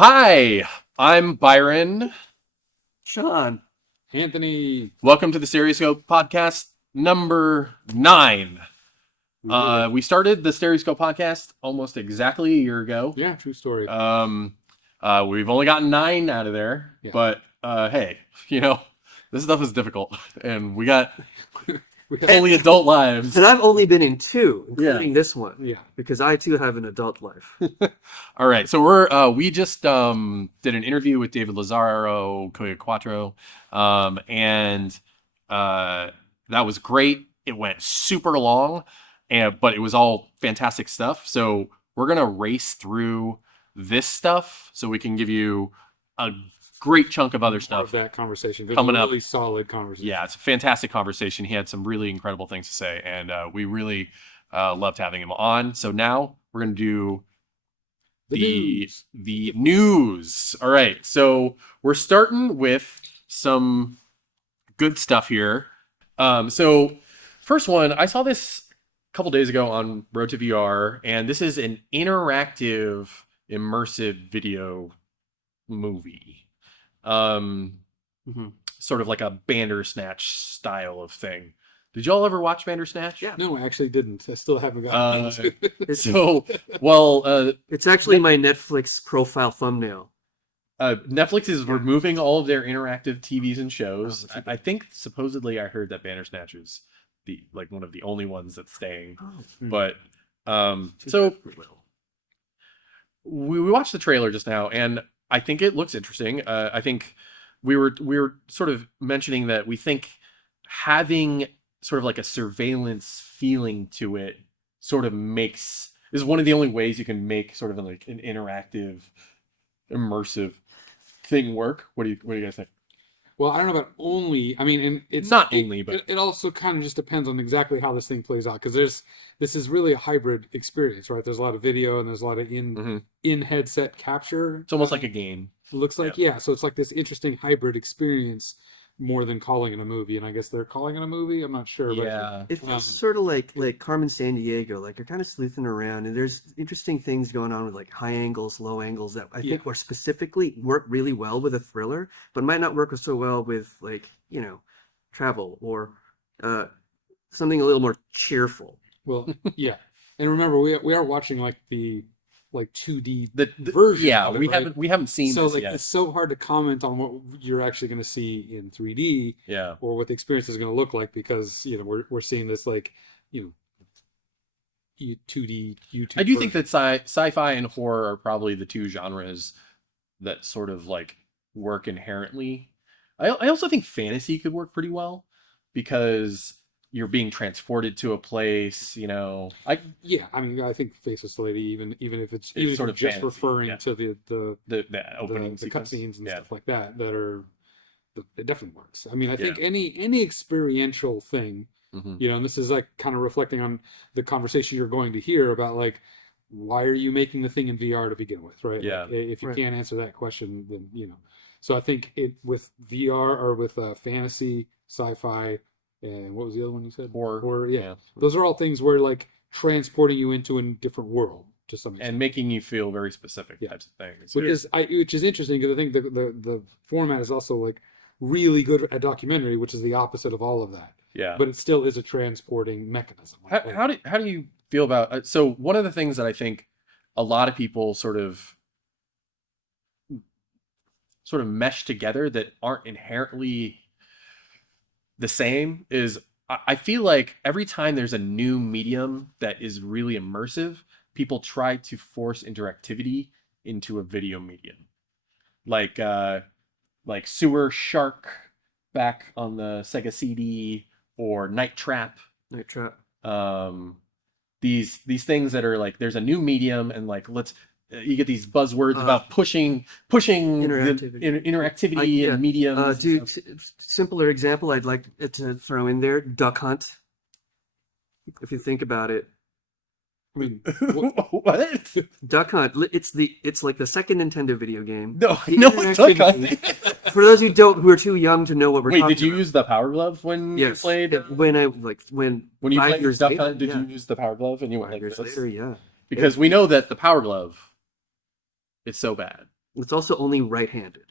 Hi, I'm Byron. Sean. Anthony. Welcome to the Stereoscope podcast number 9. We started the Stereoscope podcast almost exactly a year ago. Yeah, true story. We've only gotten 9 out of there, but hey, this stuff is difficult, and we got fully adult lives. And I've only been in 2, including this one. Yeah. Because I too have an adult life. All right, so we just did an interview with David Lazaro, Kuya Quatro, and that was great. It went super long, but it was all fantastic stuff. So we're gonna race through this stuff so we can give you a great chunk of other stuff. Of that conversation. Coming up. Really solid conversation. Yeah, it's a fantastic conversation. He had some really incredible things to say, and we really loved having him on. So now we're going to do the news. All right, so we're starting with some good stuff here. So first one, I saw this a couple days ago on Road to VR, and this is an interactive, immersive video movie. Sort of like a Bandersnatch style of thing. Did y'all ever watch Bandersnatch? Yeah. No, I actually didn't. I still haven't gotten It's actually my Netflix profile thumbnail. Netflix is removing all of their interactive TVs and shows. I think supposedly I heard that Bandersnatch is one of the only ones that's staying. But so we watched the trailer just now, and I think it looks interesting. I think we were sort of mentioning that we think having sort of like a surveillance feeling to it sort of is one of the only ways you can make sort of like an interactive, immersive thing work. What do you guys think? Well, I don't know about only. I mean, and it's not only, but it also kind of just depends on exactly how this thing plays out, because this is really a hybrid experience, right? There's a lot of video and there's a lot of in headset capture. It's almost like a game. It looks like so it's like this interesting hybrid experience more than calling it a movie, and I guess they're calling it a movie. I'm not sure. Yeah, it feels sort of like Carmen Sandiego. Like you're kind of sleuthing around, and there's interesting things going on with like high angles, low angles that I think are specifically work really well with a thriller, but might not work so well with travel or something a little more cheerful. Well, yeah, and remember we are watching like the 2D the version. Yeah, of it, we right? haven't seen so this yet. It's so hard to comment on what you're actually going to see in 3D, or what the experience is going to look like, because we're seeing this 2D YouTube. I do think that sci-fi and horror are probably the two genres that sort of like work inherently. I also think fantasy could work pretty well because you're being transported to a place, I mean, I think Faceless Lady, even if it's sort of just fantasy, referring to the opening the cutscenes and stuff like that it definitely works. I mean, I think any experiential thing, and this is like kind of reflecting on the conversation you're going to hear about, like, why are you making the thing in VR to begin with, right? Yeah. Like, if you can't answer that question, then So I think with VR or with fantasy, sci-fi. And what was the other one you said? Horror. Yeah. Those are all things where like transporting you into a different world to some extent, and making you feel very specific types of things. Which is interesting, because I think the format is also like really good at documentary, which is the opposite of all of that. Yeah. But it still is a transporting mechanism. How do you feel about so one of the things that I think a lot of people sort of mesh together that aren't inherently the same is I feel like every time there's a new medium that is really immersive, people try to force interactivity into a video medium. Like Sewer Shark back on the Sega CD, or Night Trap. These things that are like, there's a new medium, and like you get these buzzwords about pushing interactivity and mediums. Simpler example I'd like to throw in there: Duck Hunt. If you think about it, I mean, what? Duck Hunt. It's like the second Nintendo video game. No, Duck Hunt. For those who are too young to know what we're talking about. Wait, did you use the Power Glove when you played? When you played Duck Hunt, did you use the Power Glove? And you went like this? Later, yeah. Because we know that the Power Glove, it's so bad. It's also only right-handed.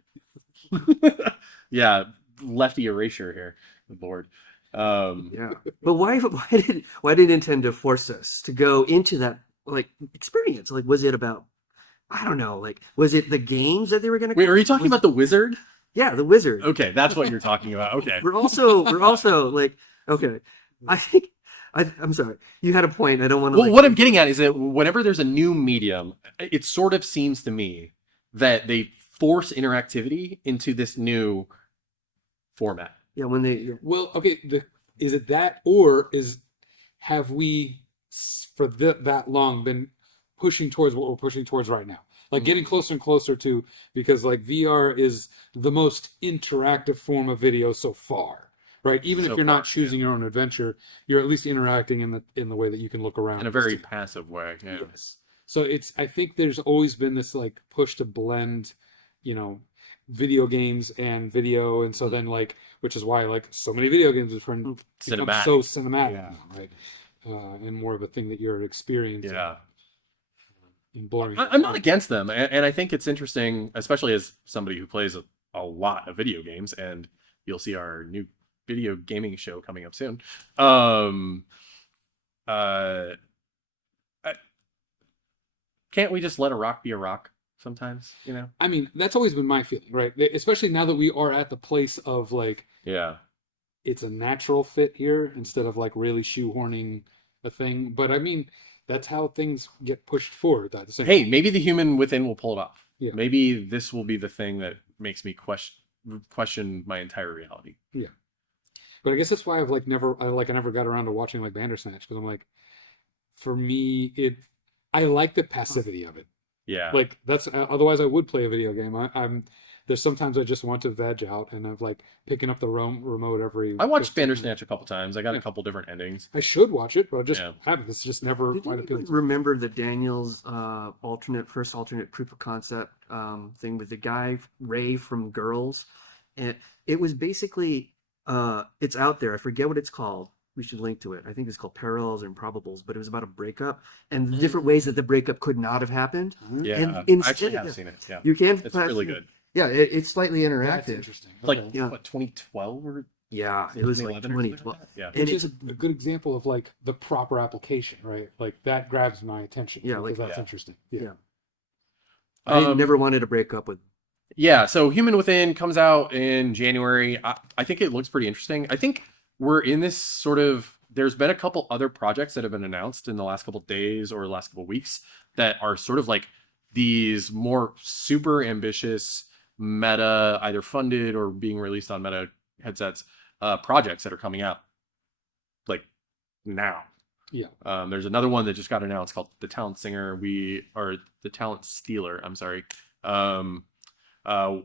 Yeah, lefty erasure here, Lord. Yeah, but why did Nintendo force us to go into that like experience? Like, was it about, I don't know, like was it the games that they were going to? Wait, are you talking about the wizard? Yeah, the wizard. Okay, that's what you're talking about. Okay. We're also like, okay, I think I'm sorry, you had a point. I don't want to. Well, what I'm getting at is that whenever there's a new medium, it sort of seems to me that they force interactivity into this new format. Yeah, when they. Yeah. Well, okay, is it that, or have we for that long been pushing towards what we're pushing towards right now? Like getting closer and closer to, because like VR is the most interactive form of video so far, right? Even if you're not choosing your own adventure, you're at least interacting in the way that you can look around In a very passive way. Yeah. Yes. So I think there's always been this like push to blend, you know, video games and video, and so then like, which is why like so many video games have become so cinematic now, right? And more of a thing that you're experiencing. Yeah. In blurring. I'm not against them, and I think it's interesting, especially as somebody who plays a lot of video games, and you'll see our new video gaming show coming up soon. Can't we just let a rock be a rock sometimes, you know? I mean, that's always been my feeling, right? Especially now that we are at the place of like, Yeah. it's a natural fit here instead of like really shoehorning a thing. But I mean, that's how things get pushed forward. Hey, maybe the human within will pull it off. Yeah. Maybe this will be the thing that makes me question my entire reality. Yeah. But I guess that's why I never got around to watching like Bandersnatch, because I'm like, for me, I like the passivity of it. Yeah. Like that's otherwise I would play a video game. There's sometimes I just want to veg out, and I'm like picking up the remote every. I watched Bandersnatch a couple times. I got a couple different endings. I should watch it, but I just haven't. It's just never Did quite you appealed. remember the Daniel's first alternate proof of concept thing with the guy Ray from Girls, and it was basically it's out there. I forget what it's called. We should link to it. I think it's called Parallels and Improbables, but it was about a breakup and the different ways that the breakup could not have happened. Yeah, and I actually have seen it. Yeah, you can. It's really good. Yeah, it's slightly interactive. That's interesting. Like Okay. what, 2012 or Yeah, it was like 2011 or something 2012. like that? Yeah. Which is a good example of like the proper application, right? Like that grabs my attention. Yeah, because like- that's interesting. Yeah. I never wanted to break up with. Yeah, so Human Within comes out in January. I think it looks pretty interesting. I think we're in this sort of. There's been a couple other projects that have been announced in the last couple days or last couple weeks that are sort of like these more super ambitious meta, either funded or being released on meta headsets, projects that are coming out like now. Yeah. There's another one that just got announced called The Talent Singer. The Talent Stealer. I'm sorry. I'm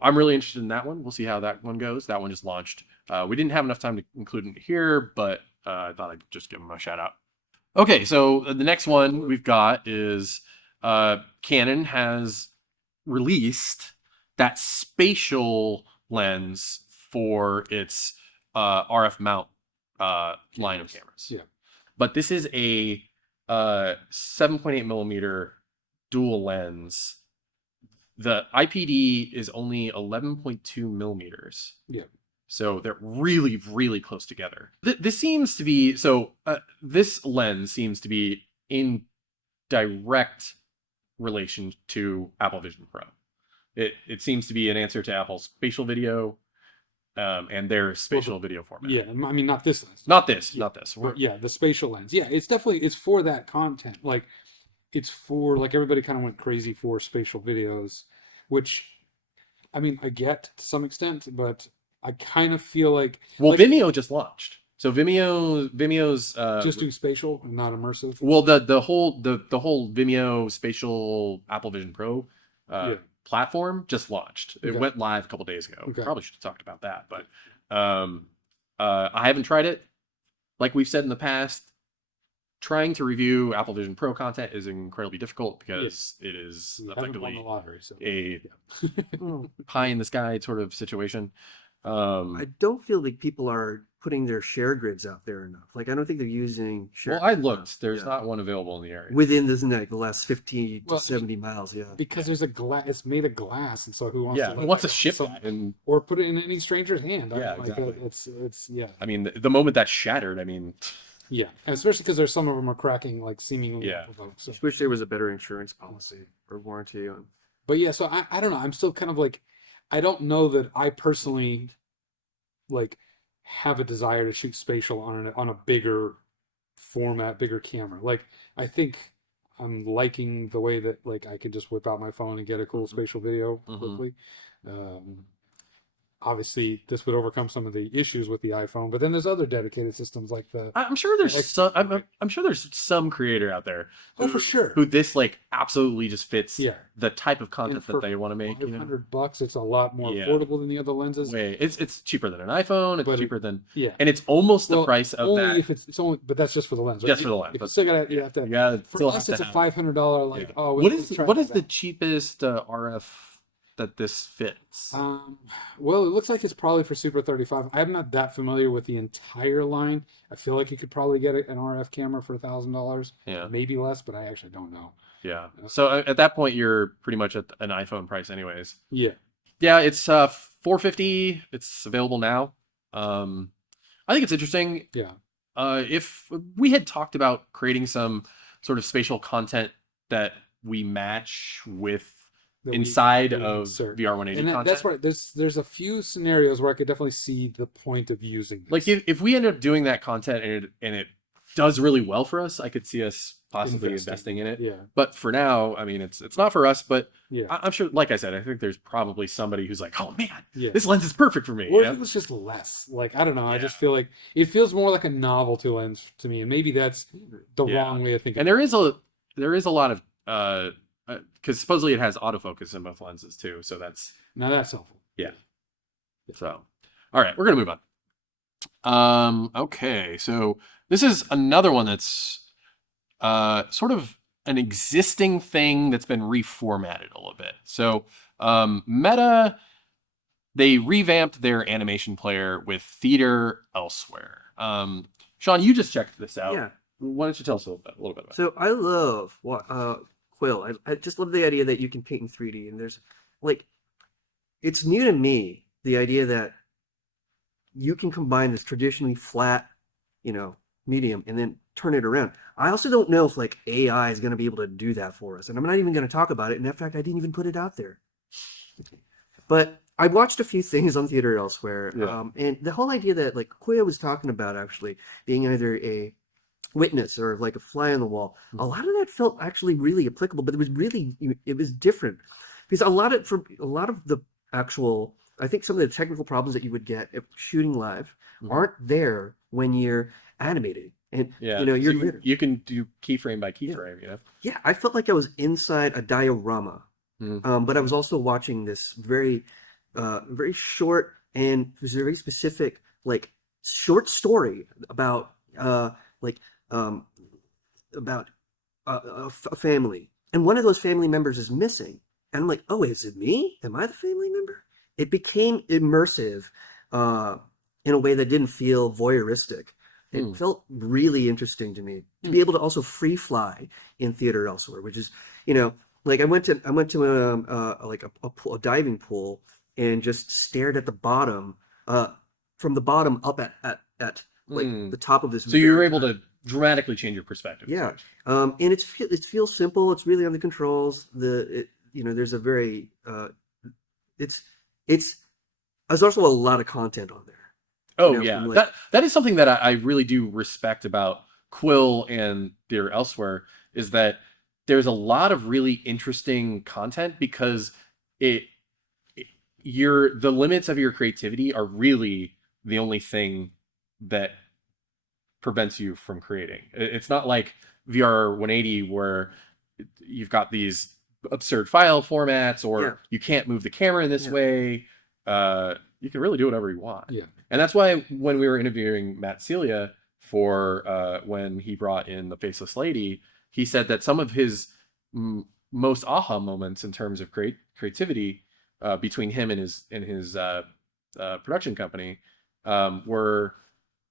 really interested in that one. We'll see how that one goes. That one just launched. We didn't have enough time to include it here, but I thought I'd just give them a shout out. Okay, so the next one we've got is Canon has released that spatial lens for its RF mount line of cameras. Yeah. But this is a 7.8 millimeter dual lens. The IPD is only 11.2 millimeters. Yeah. So they're really, really close together. This seems to be, this lens seems to be in direct relation to Apple Vision Pro. It seems to be an answer to Apple's spatial video and their spatial video format. Yeah. I mean, not this lens. Not this. But yeah, the spatial lens. Yeah, it's for that content. Like, it's for, like, everybody kind of went crazy for spatial videos, which, I mean, I get to some extent, but I kind of feel like... Well, Vimeo just launched. So Vimeo's just doing spatial and not immersive. Well, the whole Vimeo spatial Apple Vision Pro platform just launched. It went live a couple days ago. Okay. Probably should have talked about that, but I haven't tried it. Like we've said in the past, trying to review Apple Vision Pro content is incredibly difficult because it is effectively the lottery, so. a pie in the sky sort of situation. I don't feel like people are putting their share grids out there enough. Like, I don't think they're using share Well, I grids looked. enough. There's Yeah. not one available in the area. Within this, like, the last 50 to Well, 70 miles. Yeah. because there's a glass. It's made of glass, and so who wants Yeah, to who let wants to that ship so- that? And or put it in any stranger's hand? I Yeah, mean, like, exactly. it's yeah, I mean, the moment that shattered, I mean, yeah, and especially because there's some of them are cracking like seemingly Yeah. unprovoked. So, Just wish there was a better insurance policy or warranty on. but yeah, so I don't know. I'm still kind of like, I don't know that I personally like have a desire to shoot spatial on a bigger format, bigger camera. Like, I think I'm liking the way that like I can just whip out my phone and get a cool spatial video quickly. Obviously, this would overcome some of the issues with the iPhone, but then there's other dedicated systems like the I'm sure there's X- some. I'm sure there's some creator out there. Oh, for sure. Who this like absolutely just fits Yeah. the type of and content for that they want to make. You know, $500, it's a lot more Yeah. affordable than the other lenses. way it's cheaper than an iPhone. It's But cheaper than, Yeah, and it's almost the Well, price of only that. if it's only, but that's just for the lens. Right? Just for the lens, If you but- still got, you have to. Yeah, For still us, have it's to a have- $500. Like, Yeah. oh, what let's is try what is that. the cheapest RF that this fits? Well, it looks like it's probably for Super 35. I'm not that familiar with the entire line. I feel like you could probably get an RF camera for $1,000, Yeah. maybe less, but I actually don't know. Yeah. So at that point, you're pretty much at an iPhone price, anyways. Yeah, Yeah, it's $450. It's available now. I think it's interesting. yeah, If we had talked about creating some sort of spatial content that we match with that we- inside that we of insert. VR180 And content. that's right. There's a few scenarios where I could definitely see the point of using this. Like if we end up doing that content and it does really well for us, I could see us possibly investing in it. Yeah, But for now, I mean, it's not for us. But yeah, I'm sure, like I said, I think there's probably somebody who's like, oh man, yeah. this lens is perfect for me. Or you if know? it was just less. Like, I don't know. I just Yeah. feel like it feels more like a novelty lens to me, and maybe that's the Yeah. wrong way of thinking. And there is a lot of because supposedly it has autofocus in both lenses too. So that's Now that's helpful. so. All right, we're gonna move on. Okay, so this is another one that's sort of an existing thing that's been reformatted a little bit. So Meta, they revamped their animation player with Theater Elsewhere. Sean, you just checked this out. Yeah. Why don't you tell us a little bit about it? So I love Quill. I just love the idea that you can paint in 3D, and there's like, it's new to me, the idea that you can combine this traditionally flat, medium, and then turn it around. I also don't know if like AI is going to be able to do that for us, and I'm not even going to talk about it. And in fact, I didn't even put it out there. But I watched a few things on Theater Elsewhere, Yeah. and the whole idea that like Kuya was talking about actually being either a witness or like a fly on the wall, a lot of that felt actually really applicable, but it was different because a lot of the actual, I think some of the technical problems that you would get if shooting live aren't there when you're animating. And Yeah, you're so you can do keyframe by keyframe. yeah, I felt like I was inside a diorama. But I was also watching this very short and very specific, like, short story about a family, and one of those family members is missing. And I'm like, oh, is it me? Am I the family member? It became immersive in a way that didn't feel voyeuristic. It felt really interesting to me to be able to also free fly in Theater Elsewhere, which is, like I went to a diving pool and just stared at the bottom, from the bottom up at like the top of this. So you were able to dramatically change your perspective. Yeah, and it feels simple. It's really on the controls. There's a very there's also a lot of content on there. Oh from, yeah, like- that is something that I really do respect about Quill and Theater Elsewhere, is that there's a lot of really interesting content because the limits of your creativity are really the only thing that prevents you from creating. It's not like VR180 where you've got these absurd file formats, or Yeah. you can't move the camera in this Yeah. way. You can really do whatever you want. Yeah. And that's why when we were interviewing Matt Celia for when he brought in the Faceless Lady, he said that some of his most aha moments in terms of creativity between him and his production company, were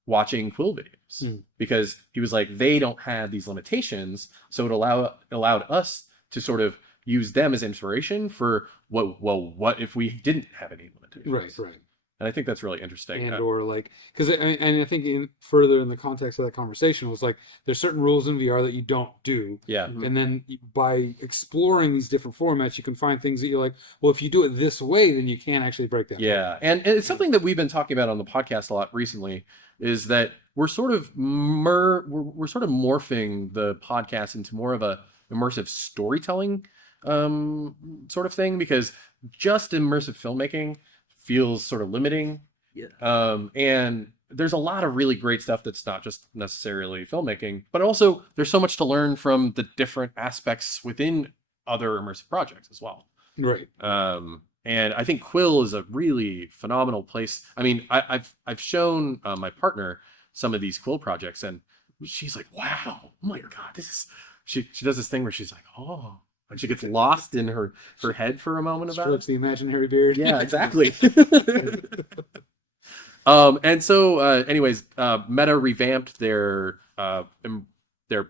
watching Quill videos because he was like, they don't have these limitations, so it allowed us to sort of use them as inspiration for what if we didn't have any limitations? Right. And I think that's really interesting. And or like, because and I think further in the context of that conversation was like, there's certain rules in VR that you don't do. Yeah. And then by exploring these different formats, you can find things that you're like, well, if you do it this way, then you can actually break that. Yeah, and it's something that we've been talking about on the podcast a lot recently, is that we're sort of we're sort of morphing the podcast into more of a immersive storytelling sort of thing, because just immersive filmmaking feels sort of limiting. Yeah. And there's a lot of really great stuff that's not just necessarily filmmaking, but also there's so much to learn from the different aspects within other immersive projects as well. Right. And I think Quill is a really phenomenal place. I mean, I've shown my partner some of these Quill projects, and she's like, "Wow, oh my god, this is." She does this thing where she's like, "Oh," and she gets lost in her head for a moment about Strokes the imaginary beard. Yeah, exactly. And so, anyways, Meta revamped their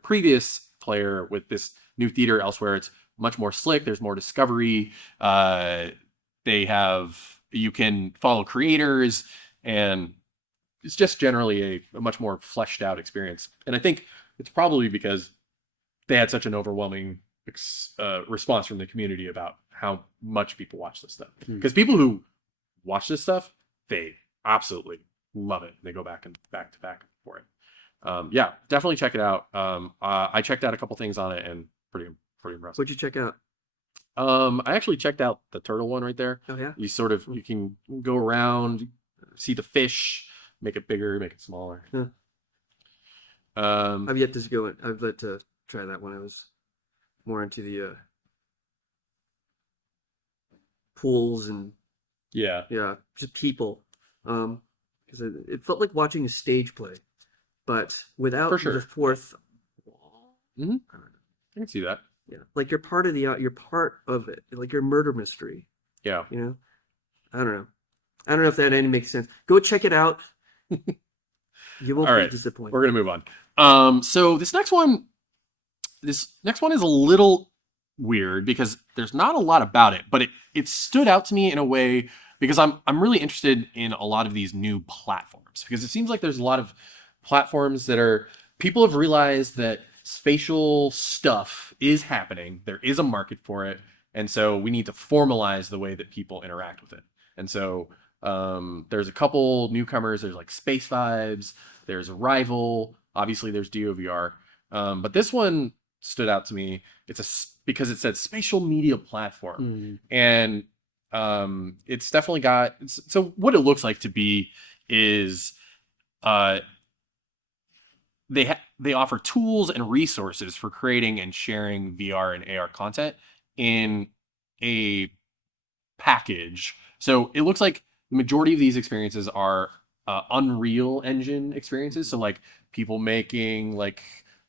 previous player with this new theater elsewhere. It's much more slick. There's more discovery. You can follow creators, and it's just generally a much more fleshed out experience. And I think it's probably because they had such an overwhelming response from the community about how much people watch this stuff. Because people who watch this stuff, they absolutely love it. They go back to back for it. Yeah, definitely check it out. I checked out a couple things on it, and pretty impressive. What'd you check out? I actually checked out the turtle one right there. Oh yeah. You can go around, see the fish, make it bigger, make it smaller. Yeah. I've yet to go. I've yet to try that one. I was more into the pools and yeah, just people. Because it felt like watching a stage play, but without For sure. the fourth. I can see that. Yeah, like you're part of it, like your murder mystery. Yeah. You know, I don't know if that any makes sense. Go check it out. You won't All be right. disappointed. We're gonna move on. So this next one is a little weird because there's not a lot about it, but it stood out to me in a way because I'm really interested in a lot of these new platforms, because it seems like there's a lot of platforms that people have realized that spatial stuff is happening. There is a market for it. And so we need to formalize the way that people interact with it. And so there's a couple newcomers. There's like Space Vibes. There's Arrival. Obviously, there's DEOVR. But this one stood out to me. Because it said spatial media platform. And it's definitely so what it looks like to be is they offer tools and resources for creating and sharing VR and AR content in a package. So it looks like the majority of these experiences are Unreal Engine experiences. So like people making like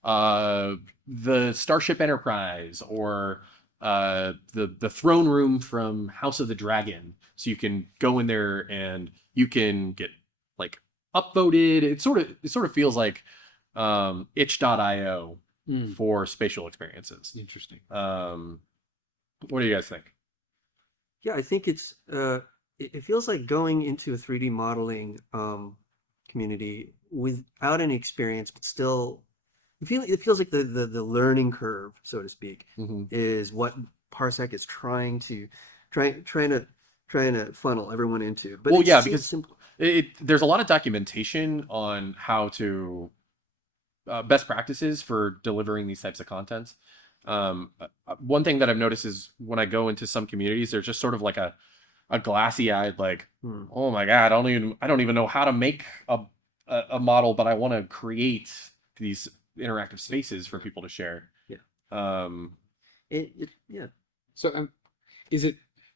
the Starship Enterprise or the throne room from House of the Dragon. So you can go in there and you can get like upvoted. It sort of feels like itch.io for spatial experiences. Interesting. What do you guys think? Yeah, I think it feels like going into a 3D modeling community without any experience, but still it feels like the learning curve, so to speak, is what Parsec is trying to funnel everyone into. But well, yeah, because there's a lot of documentation on how to best practices for delivering these types of contents. One thing that I've noticed is when I go into some communities, there's just sort of like a glassy-eyed, like, oh my god, I don't even know how to make a model, but I want to create these interactive spaces for people to share. Yeah. Yeah. So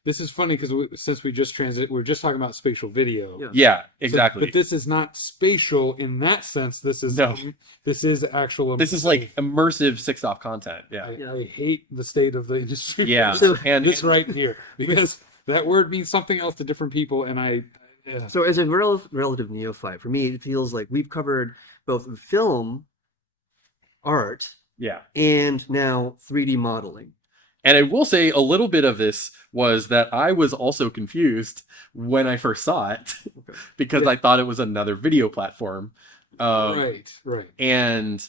this is funny because since we're just talking about spatial video. Yeah, exactly. But this is not spatial in that sense. This is actual. This is like immersive 6-off content. Yeah. I hate the state of the industry. Yeah, and this right here, because that word means something else to different people, and Yeah. So as a relative neophyte, for me, it feels like we've covered both film, art, Yeah. and now 3D modeling. And I will say a little bit of this was that I was also confused when I first saw it Okay. because Yeah. I thought it was another video platform. Right. And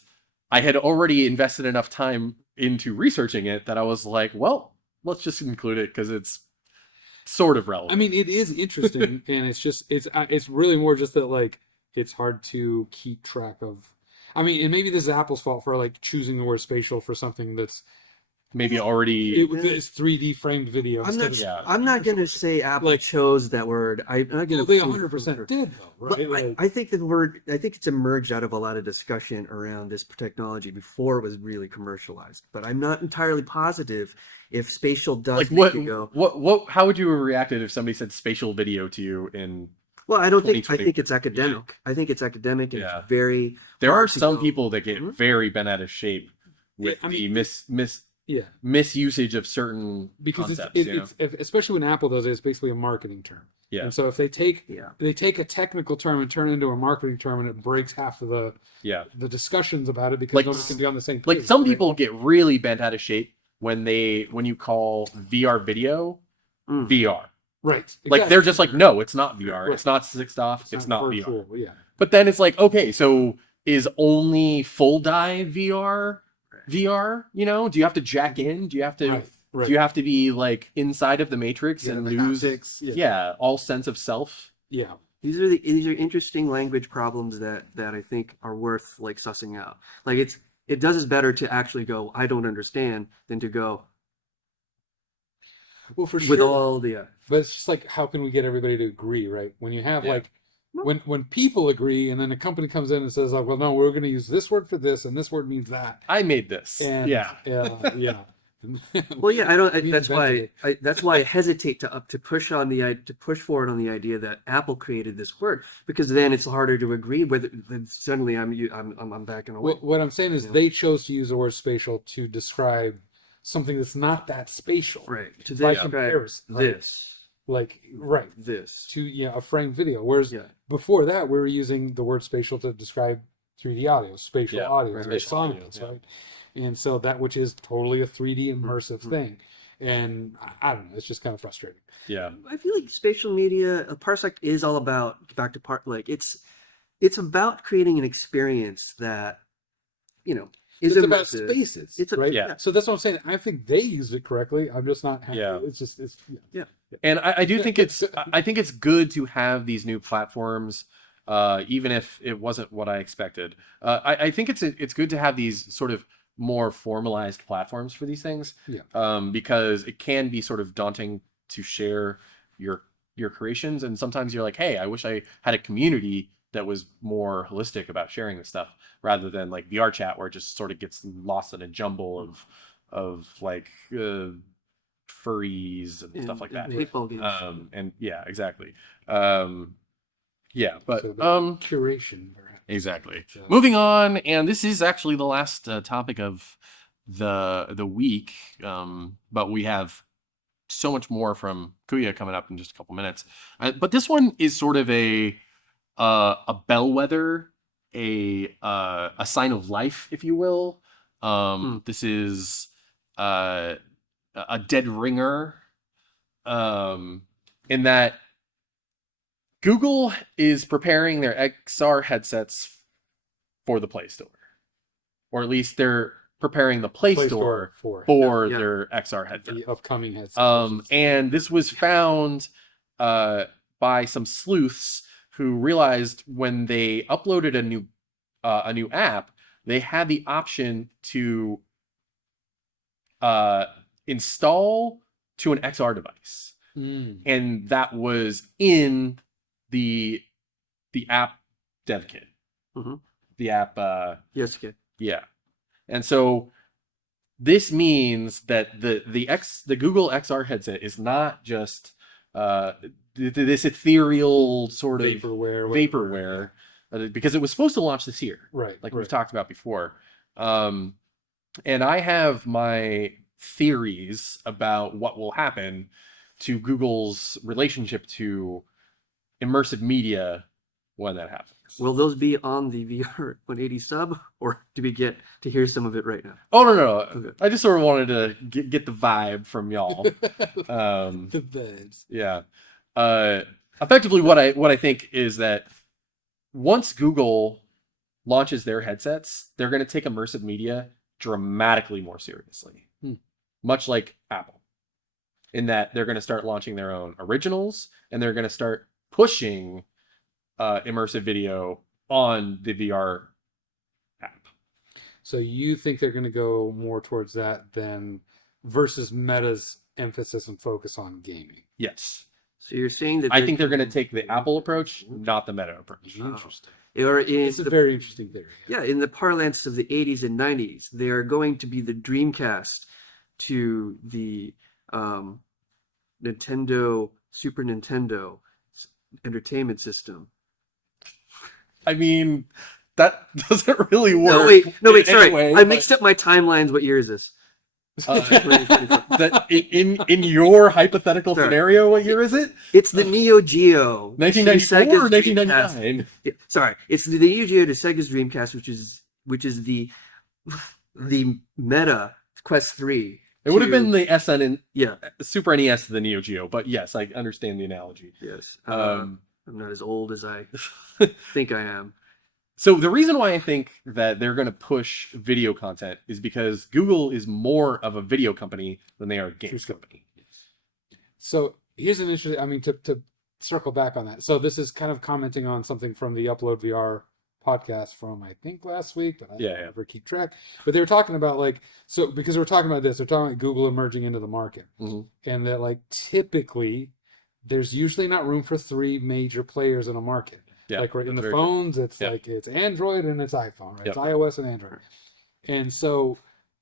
I had already invested enough time into researching it that I was like, well, let's just include it because it's sort of relevant. I mean, it is interesting, and it's really more just that like it's hard to keep track of. I mean, and maybe this is Apple's fault for like choosing the word spatial for something that's maybe already it's 3D framed video instead of Yeah. I'm not gonna say Apple Like- chose that word. I'm not gonna. well, they assume- 100% did though, But right? Like, I think the word. I think it's emerged out of a lot of discussion around this technology before it was really commercialized. But I'm not entirely positive if spatial does like make what you go. what how would you have reacted if somebody said spatial video to you in Well, I don't think. I 2020, think it's academic. I think it's academic and Yeah. it's very. there are hard to some go- people that get Mhm. very bent out of shape with I the mean, yeah, misusage of certain because concepts, it's especially when Apple does it, it's basically a marketing term. Yeah. And so if they take Yeah. a technical term and turn it into a marketing term, and it breaks half of Yeah. the discussions about it because Like- nobody can be on the same page. Like some right? people get really bent out of shape when you call VR video Mm. VR. Right. Like they're just like, no, it's not VR. Right. It's not sixed off. It's not VR. virtual. Yeah. But then it's like, okay, so is only full dive VR VR? You know, do you have to jack in? Do you have to Right. do you have to be like inside of the matrix Yeah, and the lose haptics, all sense of self? Yeah. These are interesting language problems that I think are worth like sussing out. Like it does us better to actually go, I don't understand, than to go Well, for with sure. all the. But it's just like, how can we get everybody to agree, right? When you have Yeah. like, when people agree, and then a company comes in and says, like, well, no, we're going to use this word for this, and this word means that. I made this. And yeah. yeah. Well, yeah, I don't. We That's why. invented That's why I hesitate to push forward on the idea that Apple created this word, because then it's harder to agree with. Then suddenly I'm backing away. What I'm saying is Yeah. they chose to use the word spatial to describe something that's not that spatial. Right. To By describe comparison, right? this, Like, right. this. To a framed video. Whereas Yeah. before that, we were using the word spatial to describe 3D audio, spatial Yeah, audio, right, spatial audio, sonics, yeah. right? And so that, which is totally a 3D immersive thing. And I don't know, it's just kind of frustrating. Yeah. I feel like spatial media, a parsec is all about back to part. Like it's about creating an experience that is It's about immersive. spaces, It's a, right? Yeah. So that's what I'm saying. I think they used it correctly. I'm just not happy. Yeah. It's just, And I do think I think it's good to have these new platforms, even if it wasn't what I expected. I think it's good to have these sort of more formalized platforms for these things. Yeah. Because it can be sort of daunting to share your creations, and sometimes you're like, hey, I wish I had a community that was more holistic about sharing this stuff, rather than like VR chat where it just sort of gets lost in a jumble of like furries and stuff like that. Paintball games. And yeah, exactly. Yeah, but so the curation. exactly. So- Moving on, and this is actually the last topic of the week, but we have so much more from Kuya coming up in just a couple minutes. But this one is sort of a bellwether, a sign of life, if you will. This is a dead ringer, in that Google is preparing their XR headsets for the Play Store, or at least they're preparing the Play Store for Yeah. their XR headsets. the upcoming headsets. And this was found by some sleuths who realized when they uploaded a new app, they had the option to install to an XR device, and that was in the app dev kit. Mhm. The app, Yes, okay. yeah. And so this means that the Google XR headset is not just this ethereal sort of vaporware, because it was supposed to launch this year, right? like we've talked about before. And I have my theories about what will happen to Google's relationship to immersive media when that happens. Will those be on the VR180 sub, or do we get to hear some of it right now? Oh no. Okay. I just sort of wanted to get the vibe from y'all. The vibes. Yeah. Effectively, what I think is that once Google launches their headsets, they're going to take immersive media dramatically more seriously, much like Apple, in that they're going to start launching their own originals and they're going to start pushing immersive video on the VR app. So you think they're going to go more towards that than versus Meta's emphasis and focus on gaming? Yes. So you're saying that I think they're going to take the Apple approach, not the Meta approach. Interesting. or in It's a the, very interesting theory. yeah, in the parlance of the 80s and 90s, they are going to be the Dreamcast to the Nintendo, Super Nintendo entertainment system. I mean, that doesn't really work. No, wait, sorry. Anyway, I mixed up my timelines. What year is this? that in your hypothetical Sorry. scenario, what year is it? It's the Neo Geo. 1994 to or Sega's 1999? Dreamcast. Yeah, sorry, it's the Neo Geo to Sega's Dreamcast, which is the Meta Quest 3. It would have been the SN and Yeah. Super NES to the Neo Geo, but yes, I understand the analogy. Yes. I'm not as old as I think I am. So the reason why I think that they're going to push video content is because Google is more of a video company than they are a games company. So here's an interesting, I mean, to circle back on that. So this is kind of commenting on something from the Upload VR podcast from, I think, last week, but I don't ever keep track. But they were talking about, like, so because we're talking about this, they're talking about Google emerging into the market. And that, like, typically there's usually not room for 3 major players in a market. Yeah, like right in the phones, it's like it's Android and it's iPhone, right? It's iOS and Android. And so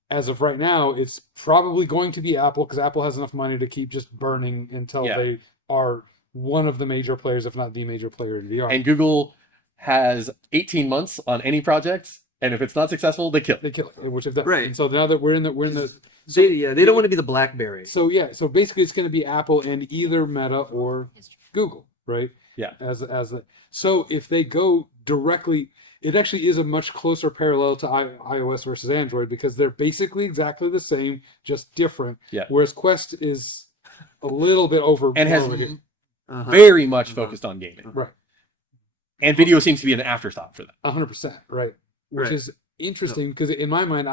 as of right now, it's probably going to be Apple because Apple has enough money to keep just burning until they are one of the major players, if not the major player in VR. And Google has 18 months on any project, and if it's not successful, they kill it. They kill it, which if that, Right. And so now that we're in the They don't want to be the BlackBerry. So so basically it's going to be Apple and either Meta or Google, right? Yeah. So if they go directly, it actually is a much closer parallel to iOS versus Android because they're basically exactly the same, just different. Yeah. Whereas Quest is a little bit over and has Uh-huh. very much focused on gaming. Right. And video seems to be an afterthought for them. 100%, right? Which Right. is interesting because in my mind,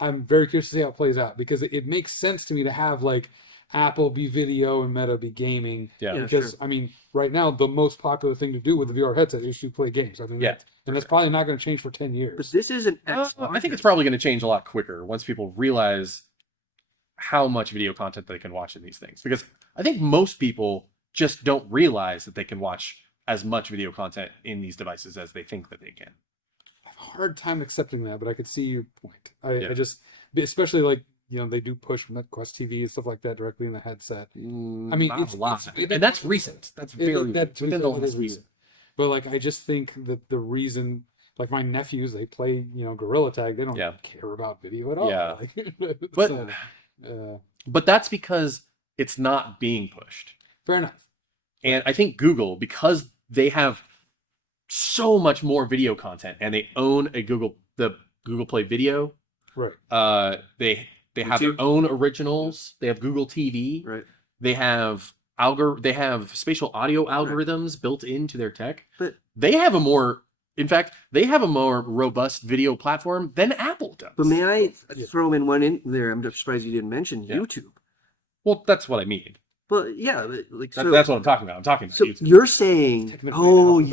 I'm very curious to see how it plays out because it makes sense to me to have like Apple be video and Meta be gaming. Yeah. Because I mean, right now the most popular thing to do with the VR headset is to play games. I mean, and that's probably not going to change for 10 years. But this is an I think it's probably going to change a lot quicker once people realize how much video content they can watch in these things. Because I think most people just don't realize that they can watch as much video content in these devices as they think that they can. I have a hard time accepting that, but I could see your point. I just, especially like, you know, they do push Quest TV and stuff like that directly in the headset. I mean, Not a lot. And that's recent. That's within the last week. But like, I just think that the reason, like my nephews, they play, you know, Gorilla Tag. They don't care about video at all. Yeah. Like, But that's because it's not being pushed. Fair enough. And I think Google, because they have so much more video content and they own the Google Play Video. Right. They have their own originals. They have Google TV. Right. They have spatial audio algorithms built into their tech. But they have a more robust video platform than Apple does. But may I throw in one in there? I'm surprised you didn't mention YouTube. Well, that's what I mean. Well, yeah, like that's what I'm talking about. I'm talking about YouTube. You're saying, you're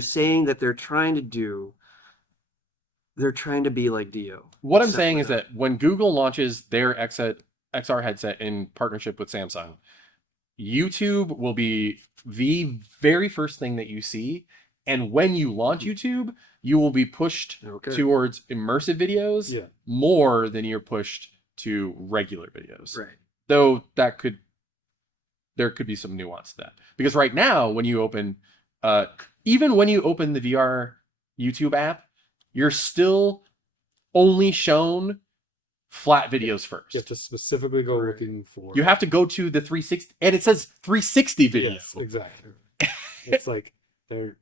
saying that they're trying to be like Dio. What I'm saying is that when Google launches their XR headset in partnership with Samsung, YouTube will be the very first thing that you see. And when you launch YouTube, you will be pushed towards immersive videos more than you're pushed to regular videos. Right. Though there could be some nuance to that. Because right now, when you open, even when you open the VR YouTube app, you're still only shown flat videos first. You have to specifically go looking for. You have to go to the 360, and it says 360 video. Yes, exactly. It's like they're.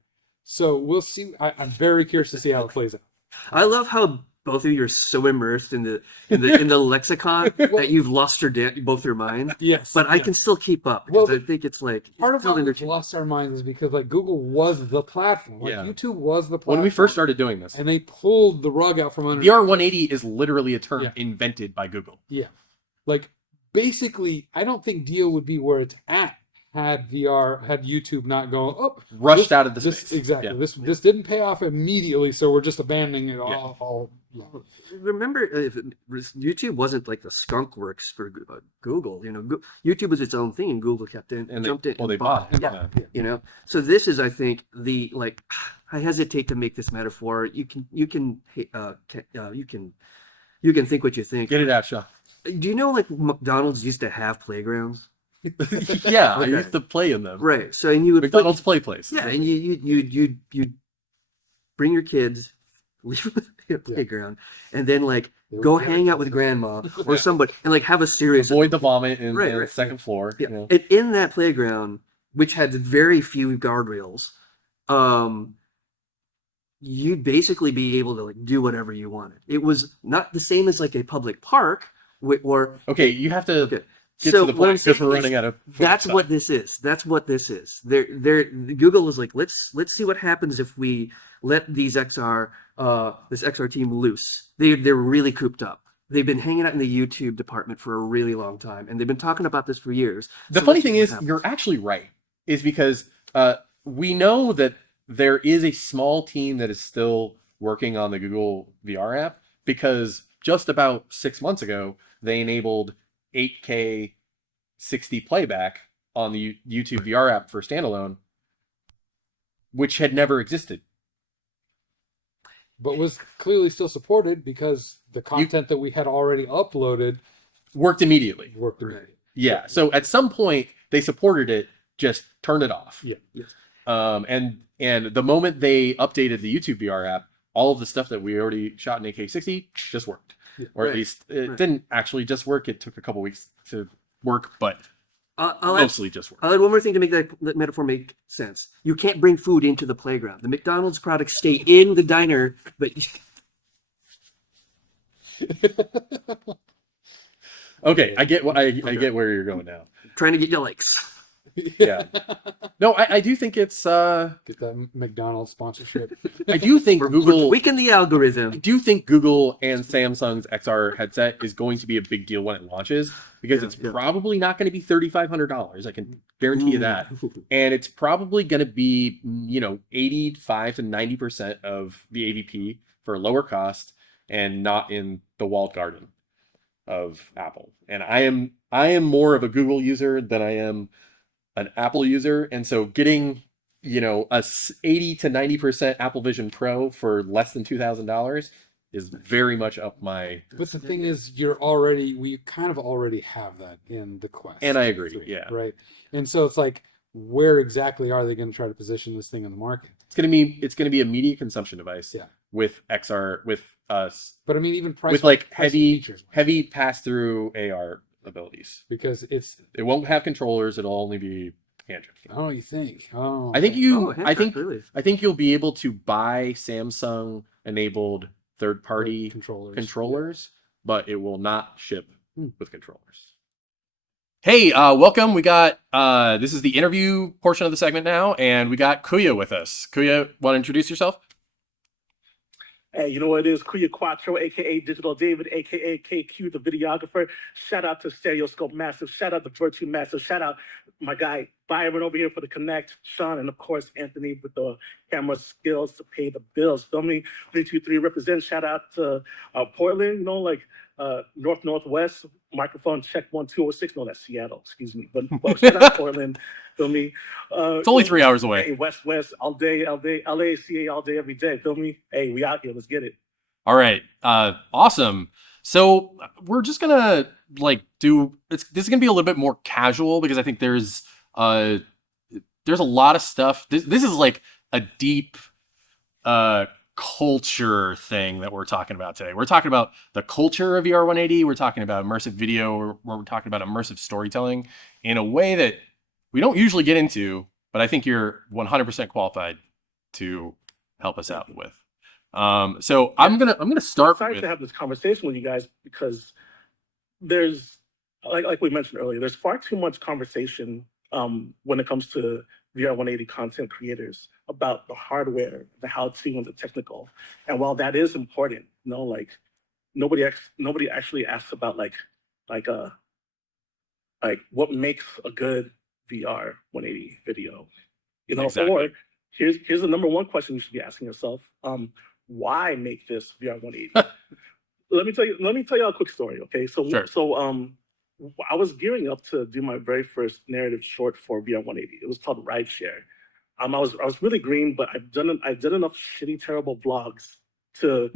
So we'll see. I'm very curious to see how it plays out. I love how both of you are so immersed in the lexicon that you've lost both your minds. Yes, but I can still keep up because I think it's like part of still why we've lost our minds is because like Google was the platform, like YouTube was the platform when we first started doing this, and they pulled the rug out from under. VR180 is literally a term invented by Google. Yeah, like basically, I don't think Dio would be where it's at had YouTube not gone rushed out of the space. Exactly. Yeah. This didn't pay off immediately, so we're just abandoning it all. Remember, YouTube wasn't like the skunk works for Google. YouTube was its own thing, and Google jumped in. Well, they bought. Yeah. So this is, I think, the I hesitate to make this metaphor. You can think what you think. Get it out, Shaw. Do you know like McDonald's used to have playgrounds? Yeah, okay. I used to play in them. Right. So and you would McDonald's play place. Yeah, and you bring your kids, leave them at the playground, and then like go hang out with grandma or somebody, and like have a serious avoid the vomit in the second floor. Yeah. And in that playground, which had very few guardrails, you'd basically be able to like do whatever you wanted. It was not the same as like a public park, or you have to. Okay. Get to the point because we're running out of. That's what this is. That's what this is. Google was like, let's see what happens if we let these this XR team loose. They're really cooped up. They've been hanging out in the YouTube department for a really long time, and they've been talking about this for years. The funny thing is, you're actually right. Is because we know that there is a small team that is still working on the Google VR app, because just about 6 months ago they enabled 8K 60 playback on the YouTube VR app for standalone, which had never existed. But was clearly still supported because the content that we had already uploaded worked immediately. Yeah. So at some point they supported it, just turned it off. Yeah. And the moment they updated the YouTube VR app, all of the stuff that we already shot in 8K60 just worked. Or at least it didn't actually just work. It took a couple weeks to work, but mostly just worked. I'll add one more thing to make that metaphor make sense. You can't bring food into the playground. The McDonald's products stay in the diner, but... Okay, I get where you're going now. Trying to get your likes. Yeah. No, I do think it's get that McDonald's sponsorship. I do think Google tweaking the algorithm. I do think Google and Samsung's XR headset is going to be a big deal when it launches, because it's probably not going to be $3,500. I can guarantee you that. And it's probably going to be 85 to 90% of the AVP for a lower cost, and not in the walled garden of Apple. And I am more of a Google user than I am an Apple user, and so getting a 80 to 90% Apple Vision Pro for less than $2,000 is very much up my. But the thing is, we kind of already have that in the Quest. And I agree, 3, yeah. Right. And so it's like, where exactly are they going to try to position this thing in the market? It's going to be a media consumption device. Yeah. With XR, with us. But I mean, even price with like price features, heavy pass through AR abilities, because it won't have controllers. It'll only be hand tracking. Oh, you think? Oh, I think I think you'll be able to buy Samsung enabled third party controllers, but it will not ship with controllers. Hey, welcome. We got this is the interview portion of the segment now, and we got Kuya with us. Kuya, want to introduce yourself? Hey, you know what it is? Kuya Quatro, aka Digital David, aka KQ, the videographer. Shout out to Stereoscope Massive. Shout out to Virtue Massive. Shout out my guy Byron over here for the Connect. Sean, and of course Anthony with the camera skills to pay the bills. Feel me? 323 represent. Shout out to Portland. Northwest. Microphone check 1206. No, that's Seattle. Excuse me. But shout out Portland. Feel me? It's only 3 hours away. Hey, West all day, LA, CA all day, every day. Feel me? Hey, we out here. Let's get it. All right. Awesome. So we're just gonna this is gonna be a little bit more casual, because I think there's a lot of stuff. This is like a deep culture thing that we're talking about today. We're talking about the culture of VR180. We're talking about immersive video. We're talking about immersive storytelling in a way that we don't usually get into, but I think you're 100% qualified to help us out with. So I'm gonna start. I'm excited to have this conversation with you guys because there's like we mentioned earlier, there's far too much conversation when it comes to VR180 content creators about the hardware, the how-to, and the technical. And while that is important, like nobody actually asks about like what makes a good VR180 video, Exactly. Or here's the number one question you should be asking yourself: why make this VR180? Let me tell you a quick story, okay? Sure. I was gearing up to do my very first narrative short for VR180. It was called Rideshare. I was really green, but I did enough shitty, terrible vlogs to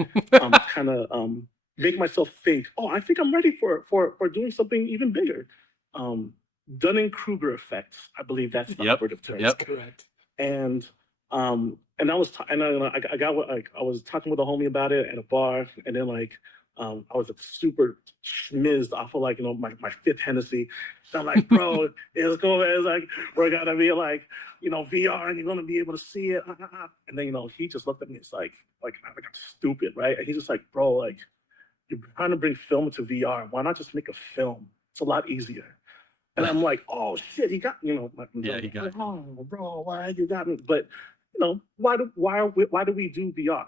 kind of make myself think, oh, I think I'm ready for doing something even bigger. Dunning-Kruger effect, I believe that's the operative term. That's correct. And I was I was talking with a homie about it at a bar, and then I was super schmizzed off of my fifth Hennessy. So I'm like, bro, it's cool. It's like we're gonna be VR, and you're gonna be able to see it. And then he just looked at me. It's like I'm stupid, right? And he's just like, bro, like you're trying to bring film into VR. Why not just make a film? It's a lot easier. And I'm like, oh shit, he got He got me. Oh, bro, why you got me? But why do we do VR?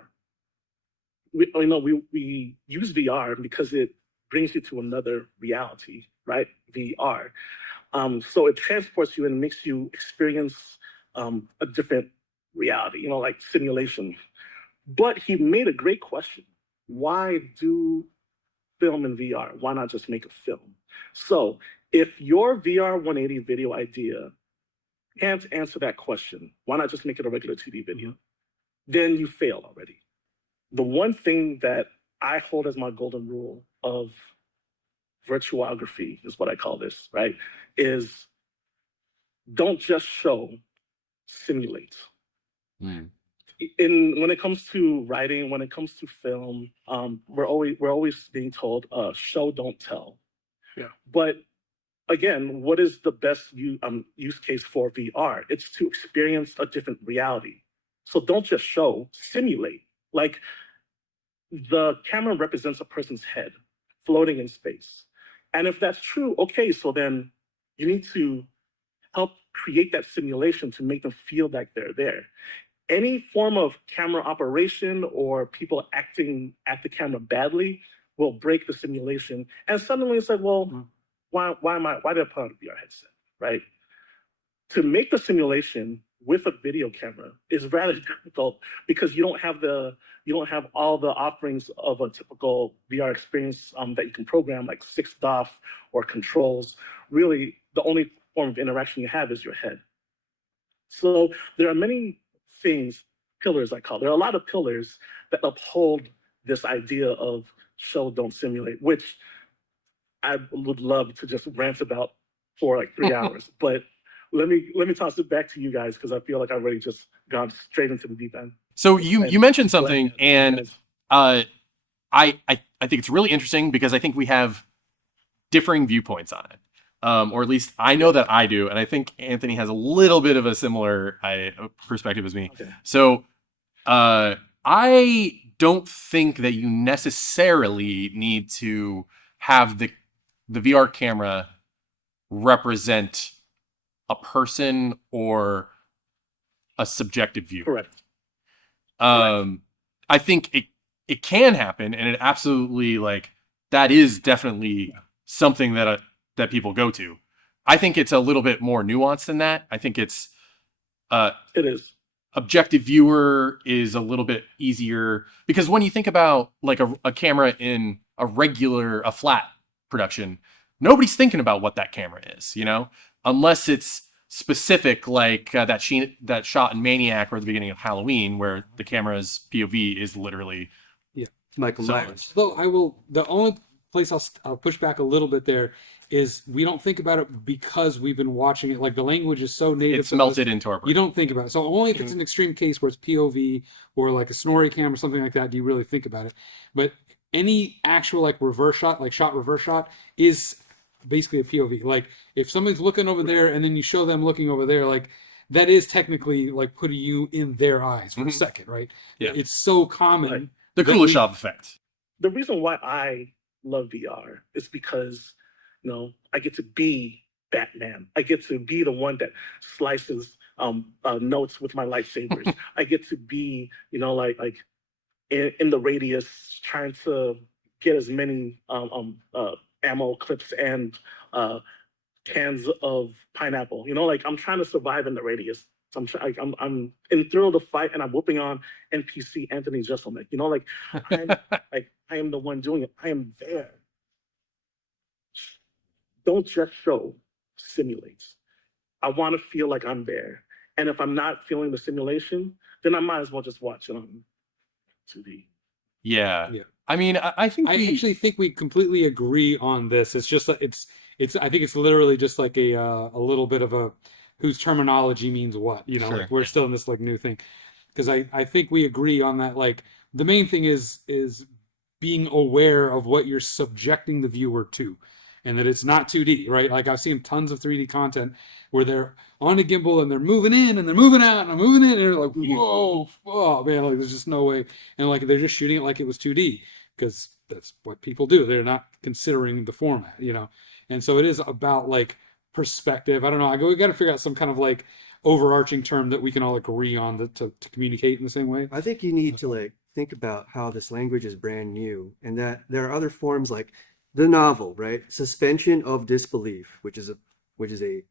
We use VR because it brings you to another reality, right? VR. So it transports you and makes you experience a different reality, like simulation. But he made a great question. Why do film in VR? Why not just make a film? So if your VR180 video idea can't answer that question, why not just make it a regular 2D video? Then you failed already. The one thing that I hold as my golden rule of virtuography is what I call this, right? Is don't just show, simulate. When it comes to writing, when it comes to film, we're always being told, show, don't tell. Yeah. But again, what is the best use case for VR? It's to experience a different reality. So don't just show, simulate. Like the camera represents a person's head floating in space. And if that's true, okay, so then you need to help create that simulation to make them feel like they're there. Any form of camera operation or people acting at the camera badly will break the simulation. And suddenly it's like, well, why did I put on a VR headset, right? To make the simulation with a video camera is rather difficult because you don't have all the offerings of a typical VR experience that you can program, like 6DoF or controls. Really, the only form of interaction you have is your head. So there are many things, pillars I call. There are a lot of pillars that uphold this idea of show, don't simulate, which I would love to just rant about for like 3 hours. But let me toss it back to you guys because I feel like I've already just gone straight into the deep end. So you mentioned something, and I think it's really interesting because I think we have differing viewpoints on it. Or at least I know that I do, and I think Anthony has a little bit of a similar perspective as me. Okay. So I don't think that you necessarily need to have the VR camera represent a person or a subjective view. Correct. I think it can happen, and it absolutely that is definitely something that people go to. I think it's a little bit more nuanced than that. I think it is. Objective viewer is a little bit easier because when you think about like a camera in a flat production, nobody's thinking about what that camera is, unless it's specific, like that shot in Maniac or at the beginning of Halloween, where the camera's POV is literally Michael Myers. Though the only place I'll push back a little bit there is we don't think about it because we've been watching it. Like the language is so native. It's melted into our brain. You don't think about it. So only if it's an extreme case where it's POV or like a snorri cam or something like that, do you really think about it. But any actual like reverse shot, like shot reverse shot, is basically a POV. Like if somebody's looking over there and then you show them looking over there, like that is technically like putting you in their eyes for a second, right? Yeah. It's so common. Right. The Kuleshov effect. The reason why I love VR is because, I get to be Batman. I get to be the one that slices notes with my lightsabers. I get to be, like in the radius, trying to get as many ammo clips and cans of pineapple. Like I'm trying to survive in the radius. So I'm in thrill to fight, and I'm whooping on NPC Anthony Jeselnik. I am the one doing it. I am there. Don't just show, simulate. I want to feel like I'm there. And if I'm not feeling the simulation, then I might as well just watch it on 2D. Yeah. Yeah. I mean, I actually think we completely agree on this. It's just that it's I think it's literally just like a little bit of a whose terminology means what, Sure. like we're still in this like new thing. Because I think we agree on that. Like the main thing is being aware of what you're subjecting the viewer to, and that it's not 2D, right? Like I've seen tons of 3D content where they're on a gimbal and they're moving in and they're moving out and they're moving in and they're like, whoa, oh man, like there's just no way. And like they're just shooting it like it was 2D because that's what people do. They're not considering the format, And so it is about like perspective. I don't know. We got to figure out some kind of like overarching term that we can all agree on to communicate in the same way. I think you need to like think about how this language is brand new, and that there are other forms like the novel, right? Suspension of disbelief, which is a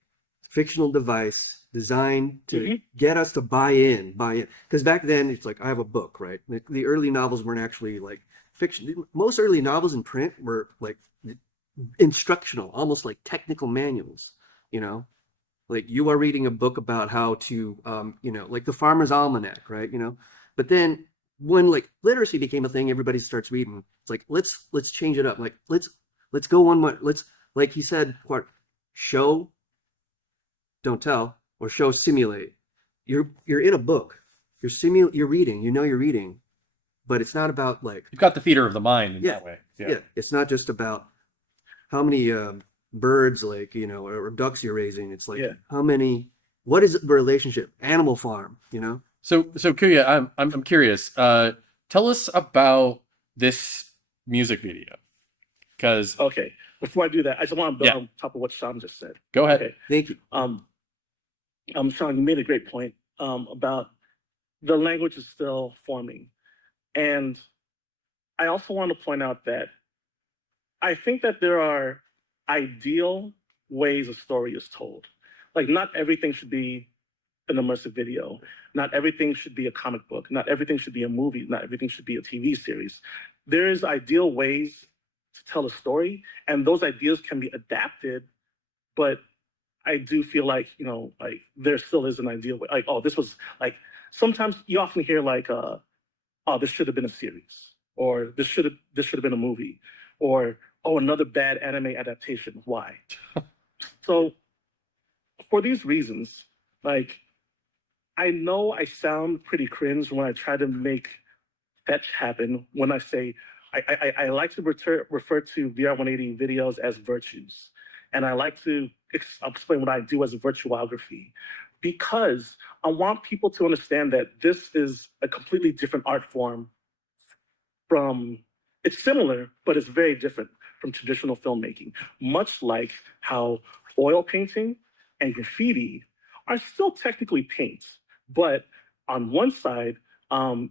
fictional device designed to get us to buy in. Because back then it's like I have a book, right? The early novels weren't actually like fiction. Most early novels in print were like instructional, almost like technical manuals, like you are reading a book about how to like the Farmer's Almanac, right? But then when like literacy became a thing, everybody starts reading. It's like let's change it up. Like let's go one more. Let's, like he said, show, don't tell, or show, simulate. You're in a book. You're reading. You're reading, but it's not about like you've got the theater of the mind in that way. Yeah, it's not just about how many birds, like or ducks you're raising. It's like how many. What is the relationship? Animal Farm, So Kuya, I'm curious. Tell us about this music video, because okay. Before I do that, I just want to build on top of what Sean just said. Go ahead. Okay. Thank you. Sean, you made a great point about the language is still forming, and I also want to point out that I think that there are ideal ways a story is told. Like not everything should be an immersive video. Not everything should be a comic book. Not everything should be a movie. Not everything should be a TV series. There's ideal ways to tell a story, and those ideas can be adapted, but I do feel like, like there still is an ideal way. Like, oh, this was like, sometimes you often hear like, oh, this should have been a series, or this should have been a movie, or oh, another bad anime adaptation. Why? So for these reasons, like, I know I sound pretty cringe when I try to make fetch happen when I say I like to refer to VR180 videos as virtues. And I like to explain what I do as a virtuography, because I want people to understand that this is a completely different art form from, it's similar, but it's very different from traditional filmmaking, much like how oil painting and graffiti are still technically paints. But on one side,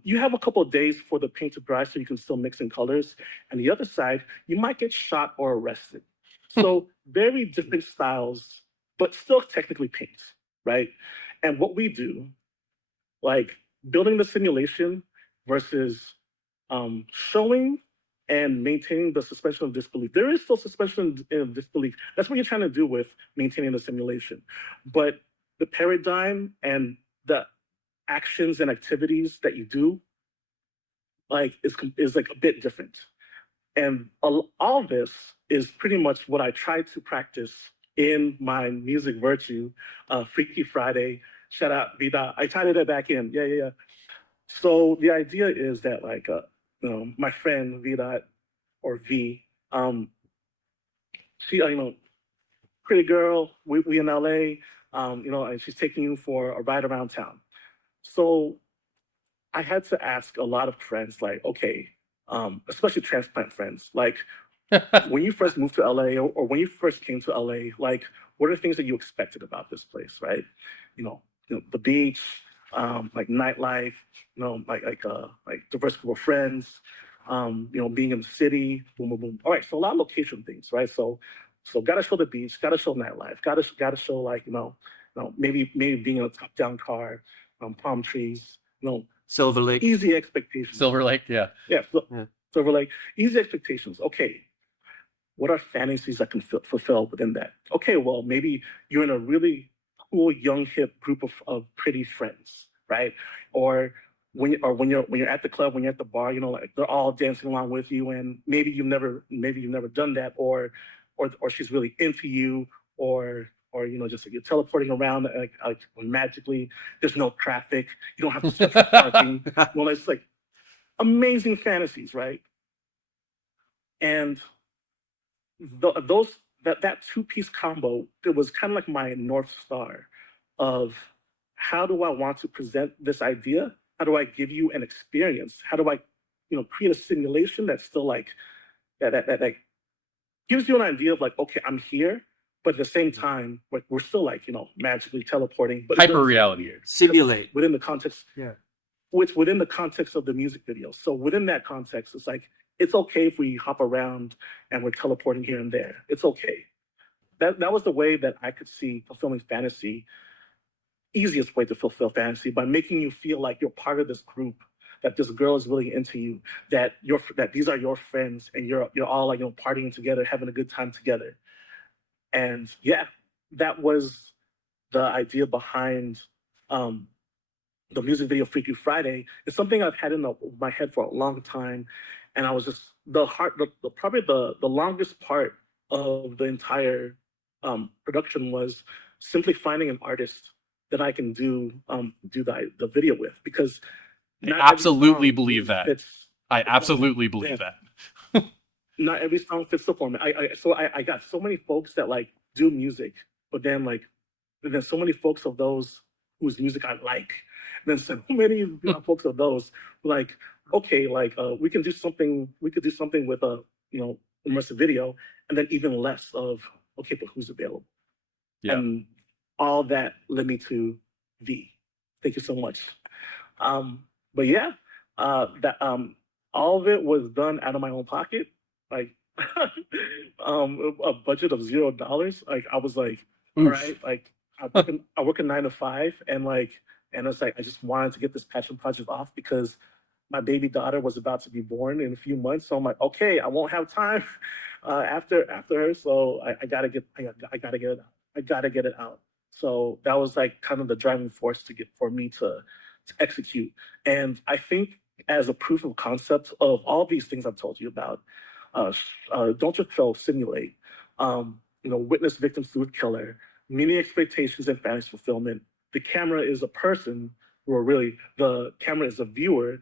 you have a couple of days for the paint to dry so you can still mix in colors. And the other side, you might get shot or arrested. So very different styles, but still technically paints, right? And what we do, like building the simulation versus showing and maintaining the suspension of disbelief. There is still suspension of disbelief. That's what you're trying to do with maintaining the simulation. But the paradigm and the actions and activities that you do, like, is like a bit different. And all this is pretty much what I try to practice in my music virtue, Freaky Friday. Shout out Vida. I tied it back in. Yeah, yeah, yeah. So the idea is that like my friend Vida or V, she pretty girl, we in LA, and she's taking you for a ride around town. So I had to ask a lot of friends, like, okay, especially transplant friends, like when you first moved to LA or when you first came to LA, like what are the things that you expected about this place, right? The beach, like nightlife, like diverse group of friends, being in the city, boom, boom, boom. All right, so a lot of location things, right? So gotta show the beach, gotta show nightlife, gotta show like maybe being in a top down car, palm trees, Silver Lake. easy expectations. Silver Lake, yeah. Yeah, Silver Lake, easy expectations. Okay, what are fantasies that can fulfill within that? Okay, well, maybe you're in a really cool, young, hip group of pretty friends, right? Or when you're at the club, when you're at the bar, like they're all dancing along with you, and maybe you've never done that, or she's really into you, or just like you're teleporting around like magically. There's no traffic. You don't have to search for parking. Well, it's like amazing fantasies, right? And those that two-piece combo, it was kind of like my North Star of how do I want to present this idea? How do I give you an experience? How do I, create a simulation that's still like that gives you an idea of like, okay, I'm here, but at the same time, like we're still like, magically teleporting, but Hyper reality. Simulate. within the context, Yeah. which within the context of the music video. So within that context, it's like it's okay if we hop around and we're teleporting here and there. It's okay. That was the way that I could see fulfilling fantasy. Easiest way to fulfill fantasy by making you feel like you're part of this group, that this girl is really into you, that these are your friends, and you're all like partying together, having a good time together. And yeah, that was the idea behind um, the music video Freaky Friday. It's something I've had in my head for a long time, and I was just probably the longest part of the entire production was simply finding an artist that I can do the video with, because I absolutely believe that. I the absolutely format. believe Yeah. that. Not every song fits the format. I got so many folks that like do music, but then like there's so many folks of those whose music I like. And then so many folks of those who like, okay, like we could do something with a immersive video, and then even less of okay, but who's available? Yeah. And all that led me to V. Thank you so much. But yeah, that all of it was done out of my own pocket, like a budget of $0. Like I was like, all Oof. right, like I work a 9 to 5, and it's like I just wanted to get this passion project off because my baby daughter was about to be born in a few months. So I'm like, okay, I won't have time after her, so I gotta get it out. I gotta get it out. So that was like kind of the driving force for me to execute. And I think as a proof of concept of all these things I've told you about, don't just show, simulate. Witness victims through a killer, meeting expectations and fantasy fulfillment. The camera is a person, or really the camera is a viewer.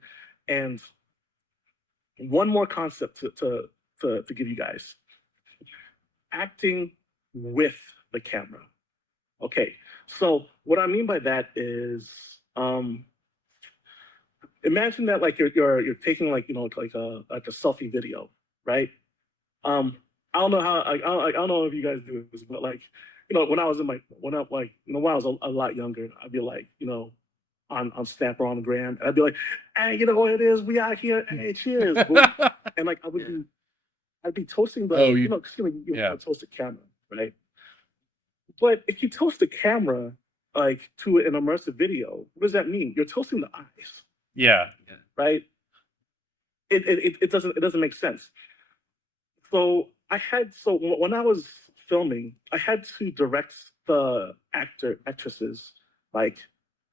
And one more concept to give you guys: acting with the camera. Okay, so what I mean by that is, imagine that like you're taking like like a selfie video, right? I don't know how I don't know if you guys do this, but like when I was when I was a lot younger, I'd be like on Snap or on the gram, and I'd be like, hey, you know what it is? We out here, hey, cheers, boom. And like I'd be toasting the toast the camera, right? But if you toast the camera like to an immersive video, what does that mean? You're toasting the eyes, Yeah. right? It doesn't make sense. So when I was filming, I had to direct the actresses like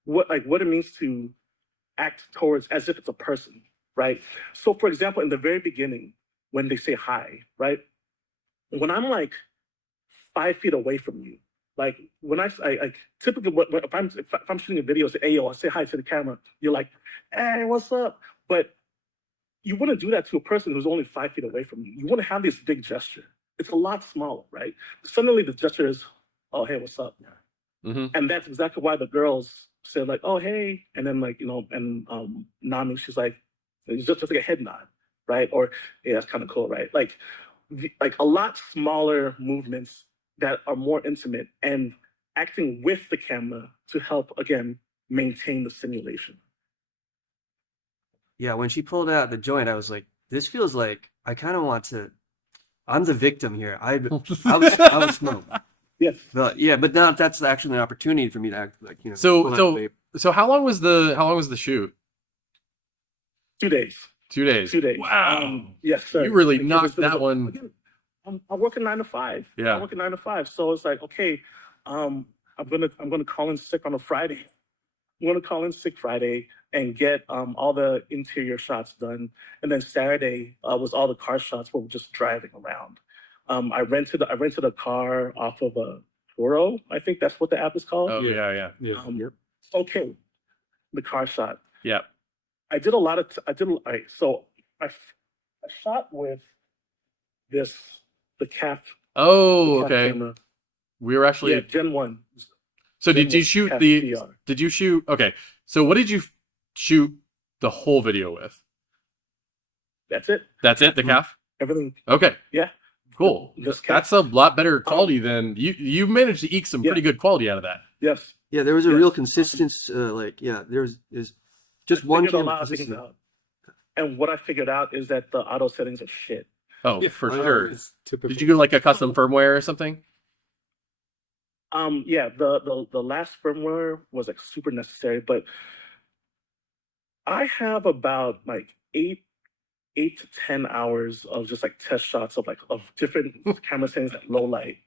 what it means to act towards as if it's a person, right? So for example, in the very beginning, when they say hi, right? When I'm like 5 feet away from you, like when I typically if I'm shooting a video, say, hey yo, I say hi to the camera, you're like, hey, what's up? But you wouldn't do that to a person who's only 5 feet away from you. You want to have this big gesture. It's a lot smaller, right? Suddenly the gesture is, oh hey, what's up? Mm-hmm. And that's exactly why the girls said like, oh hey, and then like and Nami, she's like, it's just like a head nod, right? Or yeah, that's kind of cool, right? Like a lot smaller movements that are more intimate and acting with the camera to help again maintain the simulation. Yeah, when she pulled out the joint, I was like, this feels like I kind of want to. I'm the victim here. I was smoked. Yes. But yeah, but now that's actually an opportunity for me to act like pull out the So vape. so how long was the shoot? 2 days. 2 days. 2 days. Wow. Yes, sir. You really Like, knocked it was that one. Again, I'm working 9 to 5. Yeah. I'm working 9 to 5. So it's like, okay, I'm gonna call in sick on a Friday. I'm gonna call in sick Friday and get all the interior shots done. And then Saturday was all the car shots where we're just driving around. I rented a car off of a Turo. I think that's what the app is called. Oh yeah. Yep. Okay, the car shot. Yeah. I did a lot of. So I shot with the CAF. Oh, the CAF okay. camera. We were actually. Yeah, Gen 1. So Gen did you 1 shoot CAF the? VR. Did you shoot? Okay. So what did you shoot the whole video with? That's it. That's it. The calf. Everything. Okay. Yeah. Cool. Just CAF. That's a lot better quality than you managed to eke some pretty good quality out of that. Yes. Yeah, there was a real consistency. There's just one figured a camera lot of things consistent. out. And what I figured out is that the auto settings are shit. Oh, for sure. It's typical. Did you go like a custom firmware or something? Yeah, the last firmware was like super necessary, but I have about like eight to 10 hours of just like test shots of different camera settings at low light.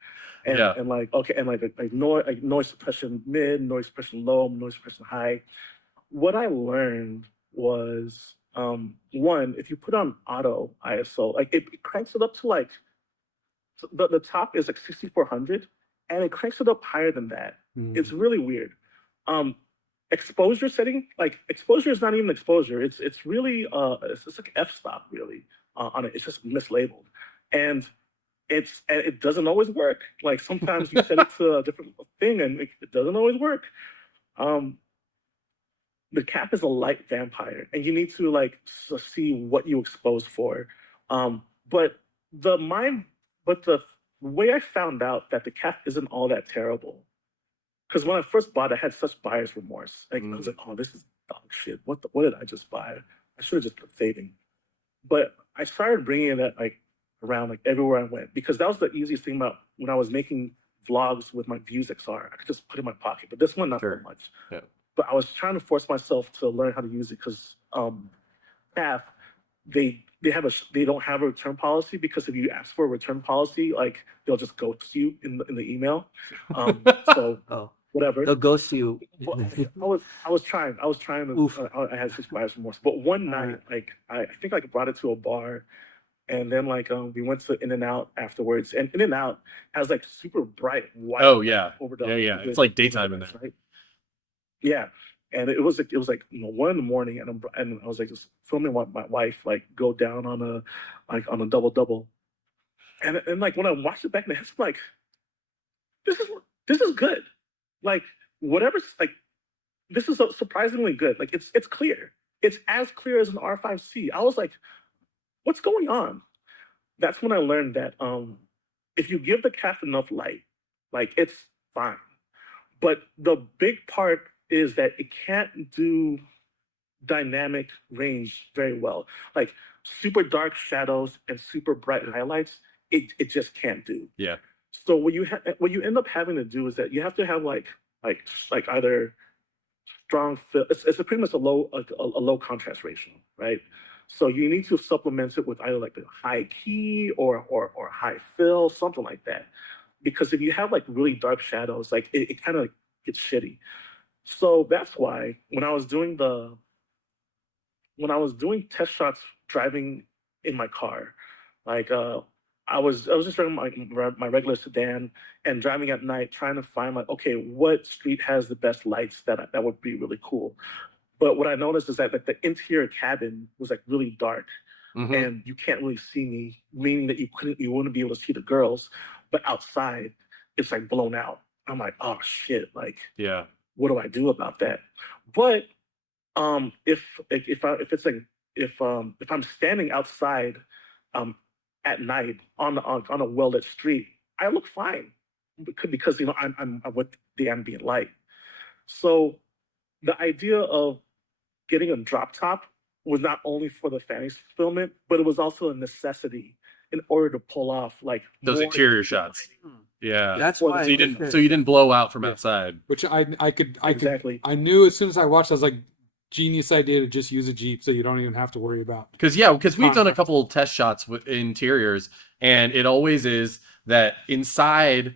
And Yeah. and like okay, and like noise suppression mid, noise suppression low, noise suppression high. What I learned was one, if you put on auto ISO, like it cranks it up to like the top is like 6400 and it cranks it up higher than that. It's really weird. Exposure setting, like exposure is not even exposure. It's really it's like f-stop really on it. It's just mislabeled. And it doesn't always work. Like sometimes you set it to a different thing and it doesn't always work. The cap is a light vampire, and you need to like see what you expose for. But the way I found out that the cap isn't all that terrible, because when I first bought it, I had such buyer's remorse. Like I was like, oh, this is dog shit. What did I just buy? I should have just put saving. But I started bringing it like around like everywhere I went, because that was the easiest thing about when I was making vlogs with my Views XR. I could just put it in my pocket, but this one not so much. Yeah. But I was trying to force myself to learn how to use it because CAF, they don't have a return policy, because if you ask for a return policy, like they'll just ghost you in the email. So whatever. They'll ghost you. I was trying to. I had such buyer's remorse. But one night, like I think like I brought it to a bar, and then like we went to In-N-Out afterwards, and In-N-Out has like super bright white. Oh yeah. Overdone. Yeah. It's like daytime in there. Right? Yeah, and it was like 1 a.m, and I was like just filming my wife like go down on a double, and like when I watched it back in the head, I'm like, this is good, like whatever's like, this is surprisingly good. Like it's clear, it's as clear as an R5C. I was like, what's going on? That's when I learned that if you give the CAF enough light, like it's fine, but the big part is that it can't do dynamic range very well. Like super dark shadows and super bright highlights, it just can't do. Yeah. So what you end up having to do is that you have to have like either strong fill. It's pretty much a low contrast ratio, right? So you need to supplement it with either like a high key or high fill, something like that. Because if you have like really dark shadows, like it kind of like gets shitty. So that's why when I was doing test shots driving in my car, Like I was just driving my regular sedan and driving at night, trying to find like, okay, what street has the best lights that would be really cool. But what I noticed is that like the interior cabin was like really dark, Mm-hmm. and you can't really see me, meaning that you wouldn't be able to see the girls. But outside, it's like blown out. I'm like, oh shit, like Yeah. what do I do about that? But if it's like if I'm standing outside um at night on a well lit street, I look fine because you know I'm with the ambient light. So the idea of getting a drop top was not only for the fantasy fulfillment, but it was also a necessity in order to pull off like Those more interior shots. Yeah. That's for the why. So you footage. didn't Okay. so you didn't blow out from Yeah. outside. Which Exactly. I knew as soon as I watched, I was like, genius idea to just use a Jeep so you don't even have to worry about. Because we've done a couple of test shots with interiors, and it always is that inside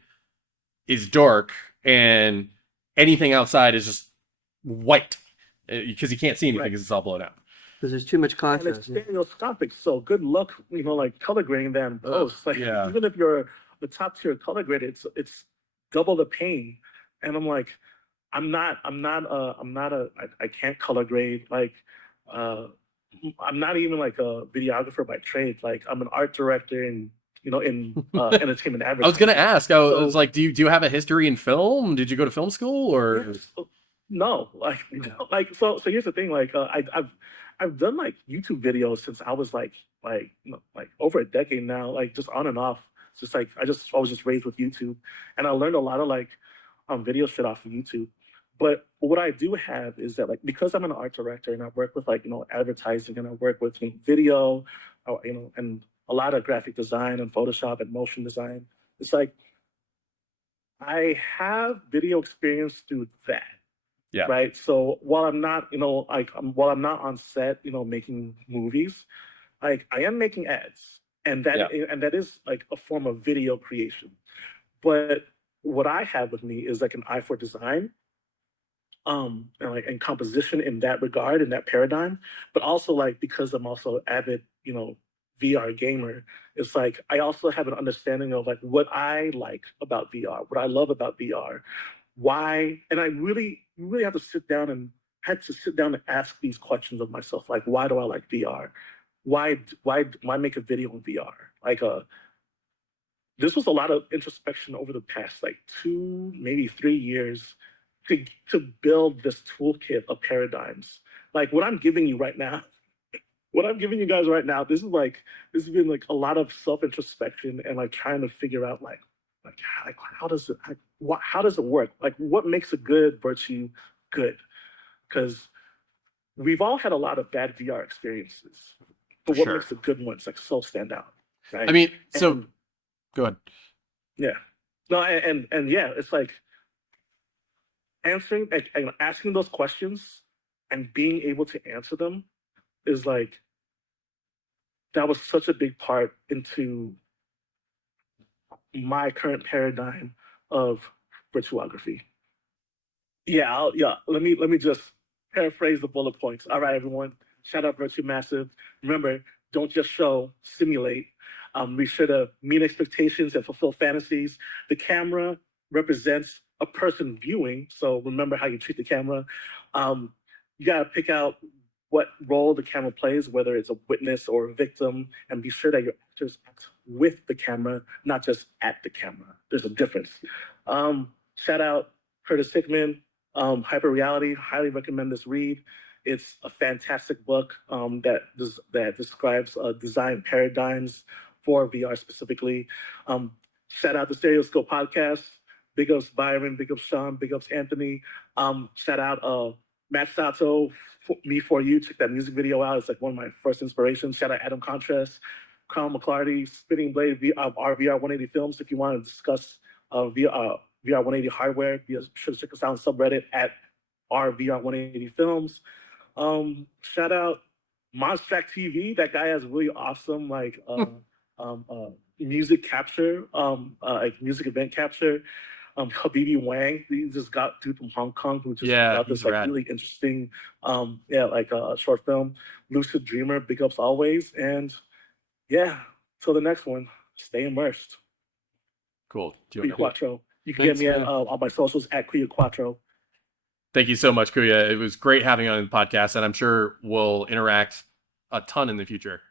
is dark and anything outside is just white because you can't see anything Right. because it's all blown out. Because there's too much And it's contrast. Yeah. stereoscopic, so good luck, you know, like color grading that in post. Like yeah. even if you're the top tier color graded, it's double the pain. And I'm like, I can't color grade. Like, uh, I'm not even like a videographer by trade. Like I'm an art director in, you know, in entertainment I was gonna advertising. ask. I was So like, do you have a history in film? Did you go to film school or? yes, no, like, like so. Here's the thing. Like, I've done like YouTube videos since I was like you know, like over a decade now. Like just on and off. It's just like I was just raised with YouTube, and I learned a lot of like video shit off of YouTube. But what I do have is that like because I'm an art director and I work with like you know advertising and I work with you know, video, you know, and a lot of graphic design and Photoshop and motion design. It's like I have video experience through that. Yeah. Right. So while I'm not, you know, like while I'm not on set, you know, making movies, like I am making ads, and that is like a form of video creation. But what I have with me is like an eye for design, and like and composition in that regard, in that paradigm. But also like because I'm also an avid, you know, VR gamer, it's like I also have an understanding of like what I like about VR, what I love about VR, why, and I really have to sit down and had to sit down and ask these questions of myself, like why do I like VR? Why make a video in VR? Like this was a lot of introspection over the past like 2 maybe 3 years to build this toolkit of paradigms. Like what I'm giving you right now, what I'm giving you guys right now, this has been like a lot of self introspection and like trying to figure out like how does it how does it work? Like what makes a good virtue good? Because we've all had a lot of bad VR experiences, but what Sure. makes the good ones like so stand out? Right. I mean, so And, go ahead. yeah. No, and yeah, it's like answering and asking those questions and being able to answer them is like that was such a big part into my current paradigm of virtuography. Yeah, yeah. Let me just paraphrase the bullet points. All right, everyone. Shout out Virtue Massive. Remember, don't just show, simulate. Be sure to meet expectations and fulfill fantasies. The camera represents a person viewing, so remember how you treat the camera. Um, you gotta pick out what role the camera plays, whether it's a witness or a victim, and be sure that your actors act with the camera, not just at the camera. There's a difference. Shout out Curtis Hickman, Hyper Reality. Highly recommend this read. It's a fantastic book that describes design paradigms for VR specifically. Shout out the Stereoscope podcast. Big ups Byron, big ups Sean, big ups Anthony. Shout out Matt Sato, Me For You. Check that music video out. It's like one of my first inspirations. Shout out Adam Contrast, Crown McClarty, Spinning Blade, RVR180 Films. If you want to discuss VR180 hardware, be sure to check us out on subreddit at RVR180 Films. Shout out Monstrack TV. That guy has really awesome music capture, like music event capture. Habibi Wang, he just got dude from Hong Kong who just got he's this like rad. really interesting, short film. Lucid Dreamer, big ups always, and yeah, So the next one, stay immersed. Cool. Kuya Quatro. You can Thanks, get me man. at on my socials at Kuya Quatro. Thank you so much, Kuya. It was great having you on the podcast, and I'm sure we'll interact a ton in the future.